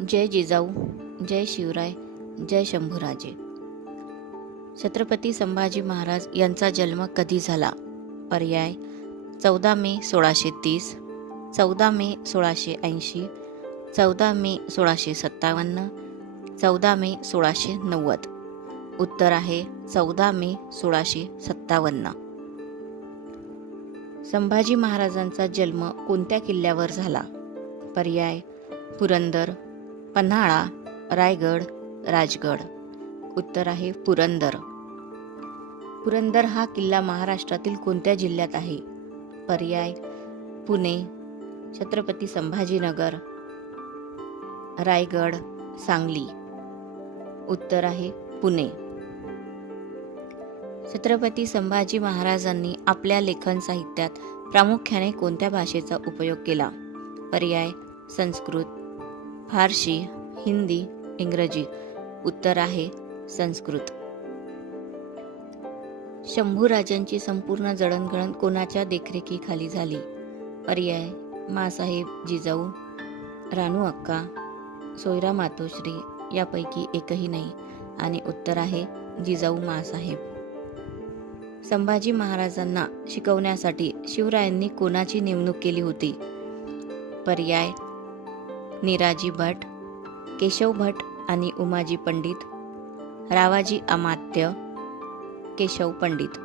जय जिजाऊ, जय शिवराय, जय शंभूराजे। छत्रपती संभाजी महाराज यांचा जन्म कधी झाला? पर्याय 14 मे 1630, 14 मे 1680, 14 मे 1657, 14 मे 1690. उत्तर आहे 14 मे 1657. संभाजी महाराजांचा जन्म कोणत्या किल्ल्यावर झाला? पर्याय पुरंदर, पन्हाळा, रायगड, राजगड. उत्तर आहे पुरंदर. पुरंदर हा किल्ला महाराष्ट्रातील कोणत्या जिल्ह्यात आहे? पर्याय पुणे, छत्रपती संभाजीनगर, रायगड, सांगली. उत्तर आहे पुणे. छत्रपती संभाजी महाराजांनी आपल्या लेखन साहित्यात प्रामुख्याने कोणत्या भाषेचा उपयोग केला? पर्याय संस्कृत, फारसी, हिंदी, इंग्रजी. उत्तर आहे संस्कृत. शंभूराजांची संपूर्ण जडणघडण कोणाच्या देखरेखीखाली झाली? पर्याय माँसाहेब जिजाऊ, रानू अक्का, सोयरा मातोश्री यापैकी एकही नाही. आणि उत्तर आहे जिजाऊ माँसाहेब. संभाजी महाराजांना शिकवण्यासाठी शिवरायांनी कोणाची नेमणूक केली होती? पर्याय निराजी भट, केशव भट आणि उमाजी पंडित, रावाजी अमात्य, केशव पंडित.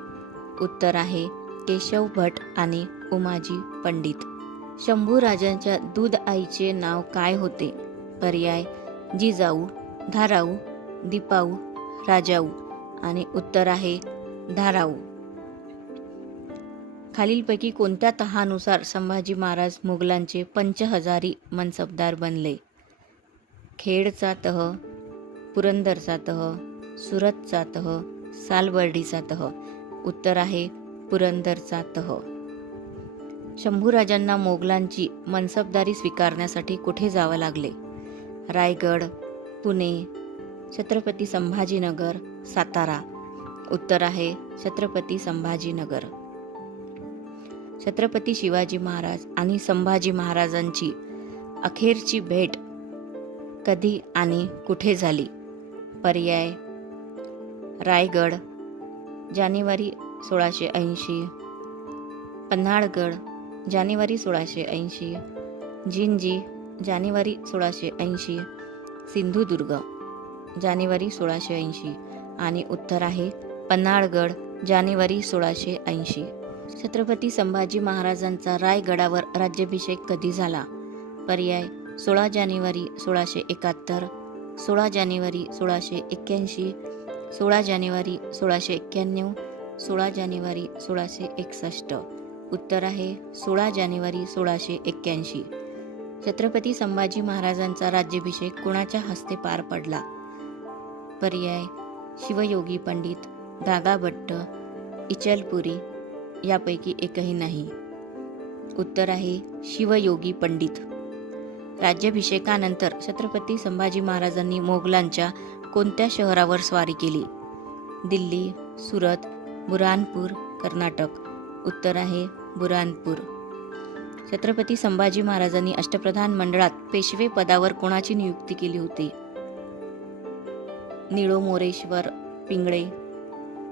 उत्तर आहे केशव भट आणि उमाजी पंडित. शंभूराजांच्या दूध आईचे नाव काय होते? पर्याय जिजाऊ, धाराऊ, दीपाऊ, राजाऊ. आणि उत्तर आहे धाराऊ. खालीलपैकी कोणत्या तहानुसार संभाजी महाराज मुघलांचे पंचहजारी मनसबदार बनले? खेडचा तह, पुरंदरचा तह, सुरतचा तह, सालबर्डीचा तह. उत्तर आहे पुरंदरचा तह. शंभूराजांना मोगलांची मनसबदारी स्वीकारण्यासाठी कुठे जावं लागले? रायगड, पुणे, छत्रपती संभाजीनगर, सातारा. उत्तर आहे छत्रपती संभाजीनगर. छत्रपती शिवाजी महाराज आणि संभाजी महाराजांची अखेरची भेट कधी आणि कुठे झाली? पर्याय रायगड, जानेवारी 1680, पन्हाळगड, जानेवारी 1680, जिंजी, जानेवारी 1680, सिंधुदुर्ग, जानेवारी 1680. आणि उत्तर आहे पन्हाळगड, जानेवारी 1680. छत्रपती संभाजी महाराजांचा रायगडावर राज्याभिषेक कधी झाला? पर्याय 16 जानेवारी 1671, 16 जानेवारी 1681, 16 जानेवारी 1691, 16 जानेवारी 1661. उत्तर आहे 16 जानेवारी 1681. छत्रपती संभाजी महाराजांचा राज्याभिषेक कोणाच्या हस्ते पार पडला? पर्याय शिवयोगी पंडित, दादाभट्ट, इचलपुरी यापैकी एकही नाही. उत्तर आहे शिवयोगी पंडित. राज्याभिषेकानंतर छत्रपती संभाजी महाराजांनी मोगलांच्या कोणत्या शहरावर स्वारी केली? दिल्ली, सुरत, बुरहानपूर, कर्नाटक. उत्तर आहे बुरहानपूर. छत्रपती संभाजी महाराजांनी अष्टप्रधान मंडळात पेशवे पदावर कोणाची नियुक्ती केली होती? निळो मोरेश्वर पिंगळे,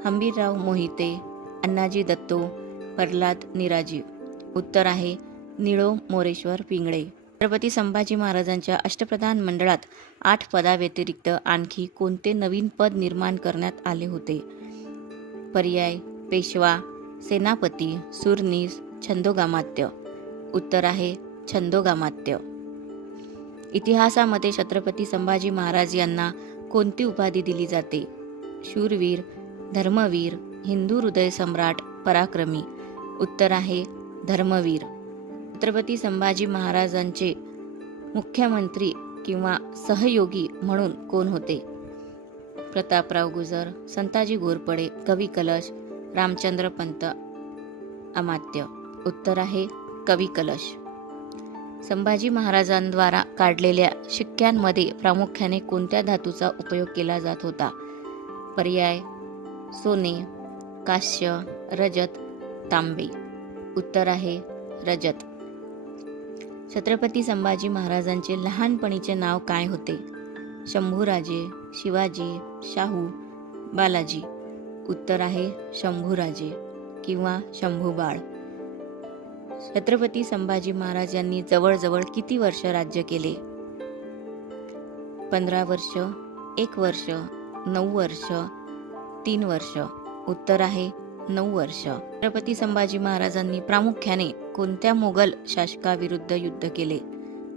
हंबीरराव मोहिते, अण्णाजी दत्तो, प्रल्हाद निराजी. उत्तर आहे निळो मोरेश्वर पिंगळे. छत्रपती संभाजी महाराजांच्या अष्टप्रधान मंडळात 8 पदाव्यतिरिक्त आणखी कोणते नवीन पद निर्माण करण्यात आले होते? पर्याय पेशवा, सेनापती, सुरनीस, छंदोगामात्य. उत्तर आहे छंदोगामात्य. इतिहासामध्ये छत्रपती संभाजी महाराज यांना कोणती उपाधी दिली जाते? शूरवीर, धर्मवीर, हिंदू हृदय सम्राट, पराक्रमी. उत्तर आहे धर्मवीर. छत्रपती संभाजी महाराजांचे मुख्यमंत्री किंवा सहयोगी म्हणून कोण होते? प्रतापराव गुजर, संताजी घोरपडे, कवी कलश, रामचंद्र पंत अमात्य. उत्तर आहे कवी कलश. संभाजी महाराजांद्वारा काढलेल्या शिक्क्यांमध्ये प्रामुख्याने कोणत्या धातूचा उपयोग केला जात होता? पर्याय सोने, कांस्य, रजत, तांबे. उत्तर आहे रजत. छत्रपती संभाजी महाराजांचे लहानपणीचे नाव काय होते? शंभूराजे, शिवाजी, शाहू, बालाजी. उत्तर आहे शंभूराजे किंवा शंभूबाळ. छत्रपती संभाजी महाराज यांनी जवळजवळ किती वर्ष राज्य केले? 15 वर्ष, 1 वर्ष, 9 वर्ष, 3 वर्ष. उत्तर आहे 9 वर्ष. छत्रपती संभाजी महाराजांनी प्रामुख्याने कोणत्या मोगल शासकाविरुद्ध युद्ध केले?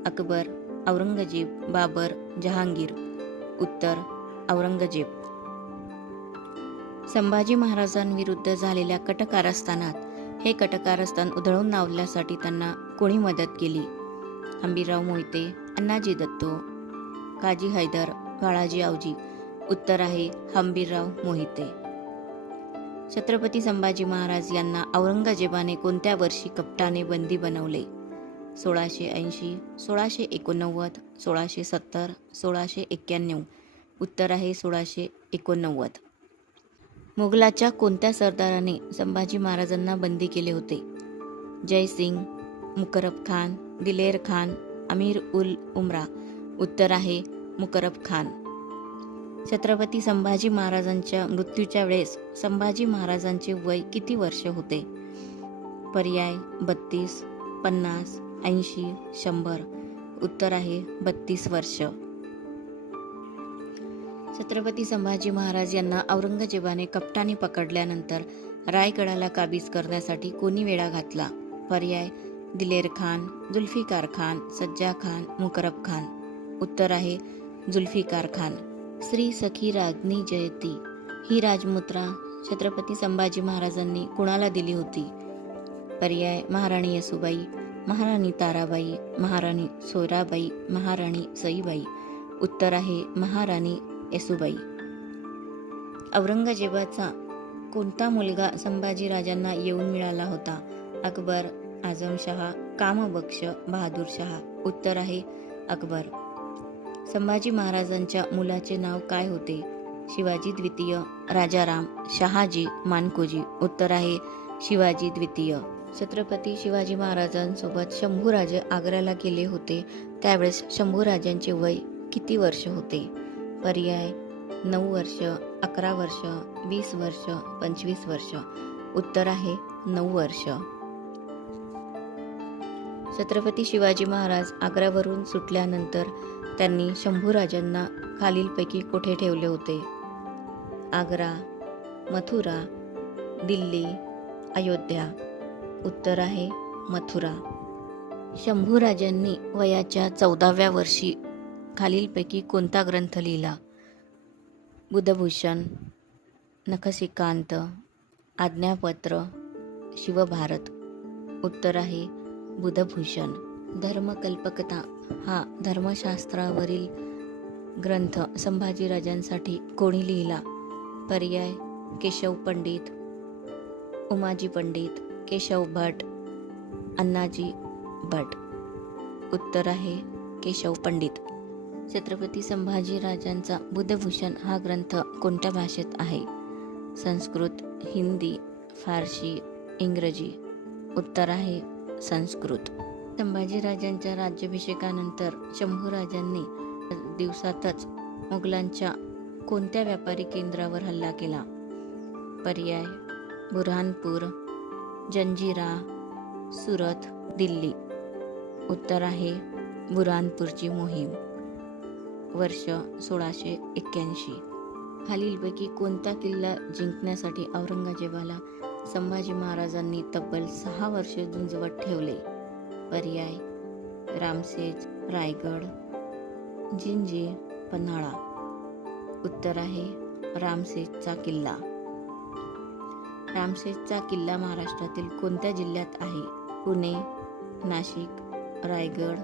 अकबर, औरंगजेब, बाबर, जहांगीर. उत्तर औरंगजेब. संभाजी महाराजांविरुद्ध झालेल्या कट कारस्थानात हे कट कारस्थान उधळून लावण्यासाठी त्यांना कोणी मदत केली? हंबीरराव मोहिते, अण्णाजी दत्तो, काजी हैदर, बाळाजी आवजी. उत्तर आहे हंबीरराव मोहिते. छत्रपती संभाजी महाराज यांना औरंगजेबाने कोणत्या वर्षी कपटाने बंदी बनवले? 1680, 1689, 1670, 1691. उत्तर आहे 1689. मुघलाच्या कोणत्या सरदाराने संभाजी महाराजांना बंदी केले होते? जयसिंग, मुकरब खान, दिलेर खान, अमीर उल उमरा. उत्तर आहे मुकरब खान. छत्रपती संभाजी महाराजांच्या मृत्यूच्या वेळेस संभाजी महाराजांचे वय किती वर्ष होते? पर्याय 32, 50, 80, 100. उत्तर आहे 32 वर्ष. छत्रपती संभाजी महाराज यांना औरंगजेबाने कपटाने पकडल्यानंतर रायगडाला काबीज करण्यासाठी कोणी वेढा घातला? पर्याय दिलेर खान, जुल्फिकार खान, सज्जा खान, मुकरब खान. उत्तर आहे जुल्फिकार खान. श्री सखी राज्ञी जयती ही राजमुद्रा छत्रपती संभाजी महाराजांनी कुणाला दिली होती? पर्याय महाराणी येसूबाई, महाराणी ताराबाई, महाराणी सोयराबाई, महाराणी सईबाई. उत्तर आहे महाराणी येसूबाई. औरंगजेबाचा कोणता मुलगा संभाजी राजांना येऊन मिळाला होता? अकबर, आझमशहा, कामबक्ष, बहादूरशहा. उत्तर आहे अकबर. संभाजी महाराजांच्या मुलाचे नाव काय होते? शिवाजी द्वितीय, राजाराम, शहाजी, मानकोजी. उत्तर आहे शिवाजी द्वितीय. छत्रपती शिवाजी महाराजांसोबत शंभूराजे आग्र्याला गेले होते त्यावेळेस शंभूराजांचे वय किती वर्ष होते? पर्याय 9 वर्ष, 11 वर्ष, 20 वर्ष, 25 वर्ष. उत्तर आहे 9 वर्ष. छत्रपती शिवाजी महाराज आग्र्यावरून सुटल्यानंतर त्यांनी शंभूराजांना खालीलपैकी कुठे ठेवले होते? आग्रा, मथुरा, दिल्ली, अयोध्या. उत्तर आहे मथुरा. शंभूराजांनी वयाच्या 14व्या वर्षी खालीलपैकी कोणता ग्रंथ लिहिला? बुधभूषण, नखशिकांत, आज्ञापत्र, शिवभारत. उत्तर आहे बुधभूषण. धर्मकल्पकता हा धर्मशास्त्रावरील ग्रंथ संभाजीराजांसाठी कोणी लिहिला? पर्याय केशव पंडित, उमाजी पंडित, केशव भट, अण्णाजी भट. उत्तर आहे केशव पंडित. छत्रपती संभाजीराजांचा बुधभूषण हा ग्रंथ कोणत्या भाषेत आहे? संस्कृत, हिंदी, फारसी, इंग्रजी. उत्तर आहे संस्कृत. संभाजीराजांच्या राज्याभिषेकानंतर शंभूराजांनी दिवसातच मुघलांच्या कोणत्या व्यापारी केंद्रावर हल्ला केला? पर्याय बुऱ्हाणपूर, जंजिरा, सुरत, दिल्ली. उत्तर आहे बुऱ्हाणपूरची मोहीम. वर्ष 1681. खालीलपैकी कोणता किल्ला जिंकण्यासाठी औरंगजेबाला संभाजी महाराजांनी तब्बल 6 वर्ष झुंजवत ठेवले? पर्याय रामसेज, रायगड, जिंजी, पन्हाळा. उत्तर आहे रामसेजचा किल्ला. रामसेजचा किल्ला महाराष्ट्रातील कोणत्या जिल्ह्यात आहे? पुणे, नाशिक, रायगड,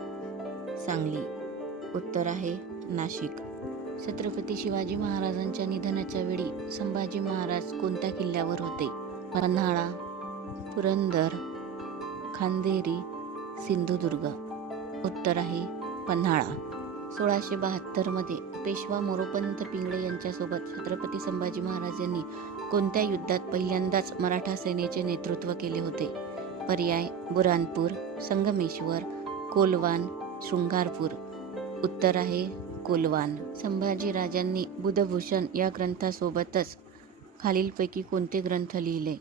सांगली. उत्तर आहे नाशिक. छत्रपती शिवाजी महाराजांच्या निधनाच्या वेळी संभाजी महाराज कोणत्या किल्ल्यावर होते? पन्हाळा, पुरंदर, खांदेरी, सिंधुदुर्ग. उत्तर आहे पन्हाळा. 1672 मध्ये पेशवा मोरोपंत पिंगळे यांच्यासोबत छत्रपती संभाजी महाराज यांनी कोणत्या युद्धात पहिल्यांदाच मराठा सेनेचे नेतृत्व केले होते? पर्याय बुऱ्हाणपूर, संगमेश्वर, कोलवान, शृंगारपूर. उत्तर आहे कोलवान. संभाजीराजांनी बुधभूषण या ग्रंथासोबतच खालीलपैकी कोणते ग्रंथ लिहिले?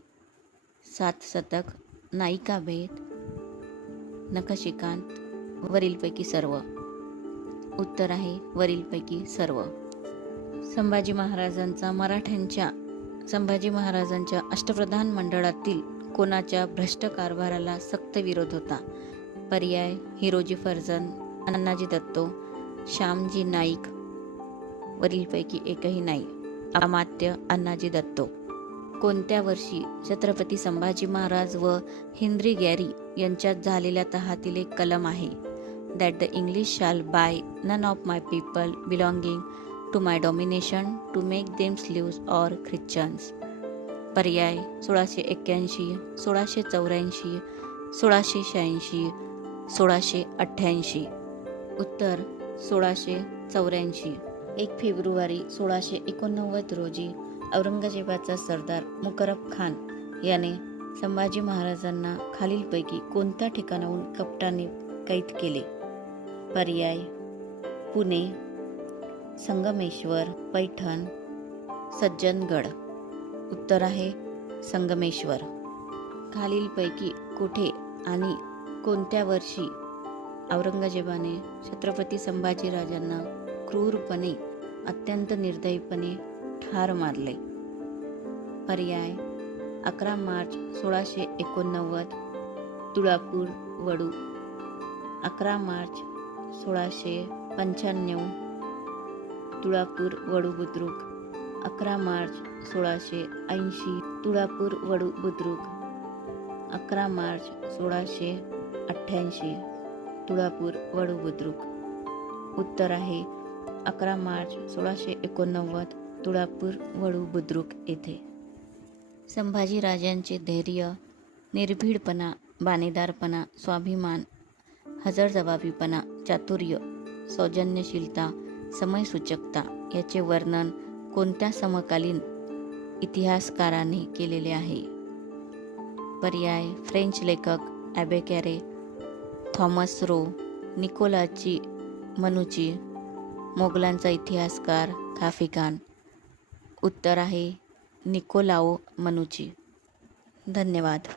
सात शतक, नायिकाभेद, नखशिखांत, वरीलपैकी सर्व. उत्तर आहे वरीलपैकी सर्व. संभाजी महाराजांच्या अष्टप्रधान मंडळातील कोणाच्या भ्रष्ट कारभाराला सक्त विरोध होता? पर्याय: हिरोजी फर्जंद, अण्णाजी दत्तो, श्यामजी नाईक, वरीलपैकी एकही नाही. अमात्य अण्णाजी दत्तो. कोणत्या वर्षी छत्रपती संभाजी महाराज व हेन्री गॅरी यांच्यात झालेल्या तहातील एक कलम आहे? That the English shall buy none of my people belonging to my domination to make them slaves or Christians. पर्याय: 1681, 1684, 1686, 1688. उत्तर 1684. 1 फेब्रुवारी 1689 रोजी औरंगजेबाचा सरदार मुकरब खान याने संभाजी महाराजांना खालीलपैकी कोणत्या ठिकाणाहून कपटाने कैद केले? पर्याय: पुणे, संगमेश्वर, पैठण, सज्जनगड. उत्तर आहे संगमेश्वर. खालीलपैकी कुठे आणि कोणत्या वर्षी औरंगजेबाने छत्रपती संभाजीराजांना क्रूरपणे, अत्यंत निर्दयीपणे ठार मारले? पर्याय: 11 मार्च 1689, तुळापूर वडू. 11 मार्च 1695, तुळापूर वडू बुद्रुक. 11 मार्च 1680, तुळापूर वडू बुद्रुक. 11 मार्च 1688, तुळापूर वडू बुद्रुक. उत्तर आहे 11 मार्च 1689, तुळापूर वडू बुद्रुक येथे. संभाजीराजांचे धैर्य, निर्भीडपणा, बाणेदारपणा, स्वाभिमान, हजरजबाबीपणा, चातुर्य, सौजन्यशीलता, समयसूचकता याचे वर्णन कोणत्या समकालीन इतिहासकाराने केलेले आहे? पर्याय: फ्रेंच लेखक ॲबे कॅरे, थॉमस रो, निकोलाची मनुची, मोगलांचा इतिहासकार खाफी खान. उत्तर आहे निकोलाओ मनुची. धन्यवाद.